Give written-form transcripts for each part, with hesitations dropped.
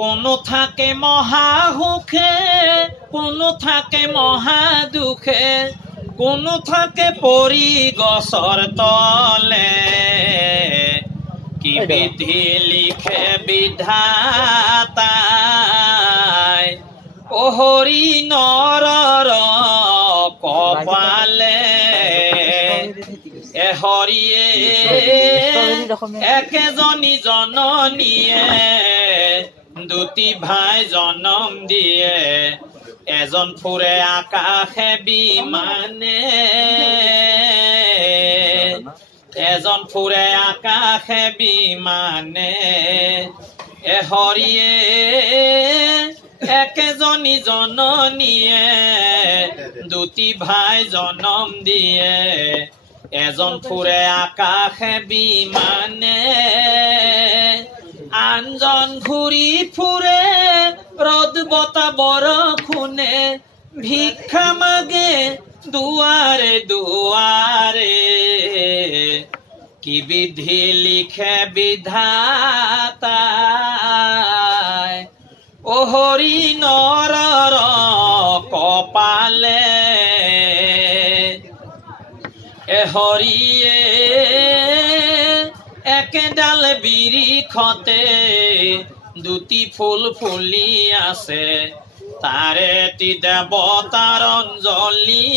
কোনো থাকে মহা সুখে, কোনো থাকে মহা দুখে, কোনো থাকে পৰি গছৰ তলে। কি বিধি লিখে বিধাতাই, অ হৰি নৰৰ কপালে। হৰিয়ে একেজনী জননীয়ে দুটি ভাই জনম দিয়ে। এজন ফুৰে আকাশে বিমানে, এজন ফুৰে আকাশে বিমানে। হৰিয়ে একেজনী জননীয়ে দুটি ভাই জনম দিয়ে। এজন ফুৰে আকাশে বিমানে, আনজন ঘূৰি ফুৰে ৰ'দ বতাহ বৰষুণে। ভিক্ষা মাগে দুৱাৰে দুৱাৰে, কি বিধি লিখে বিধাতাই, অ হৰি নৰৰ কপালে। হৰিয়ে একেডাল বিৰিখতে দুটি ফুল ফুলি আছে। তাৰে এটি দেৱতাৰ অঞ্জলি,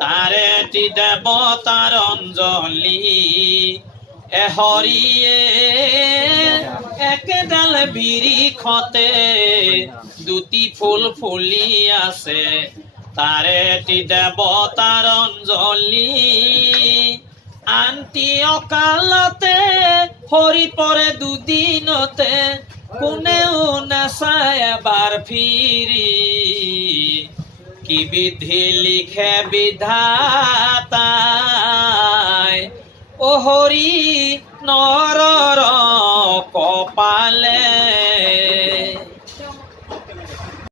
তাৰে এটি দেৱতাৰ অঞ্জলি। হৰিয়ে একেডাল বিৰিখতে দুটি ফুল ফুলি আছে। তাৰে এটি দেৱতাৰ অঞ্জলি। আনটি অকালতে হৰি পৰে দুদিনতে, কোনেও নাচায় এবাৰ ফিৰি। কি বিধি লিখে বিধাতাই, অ হৰি নৰ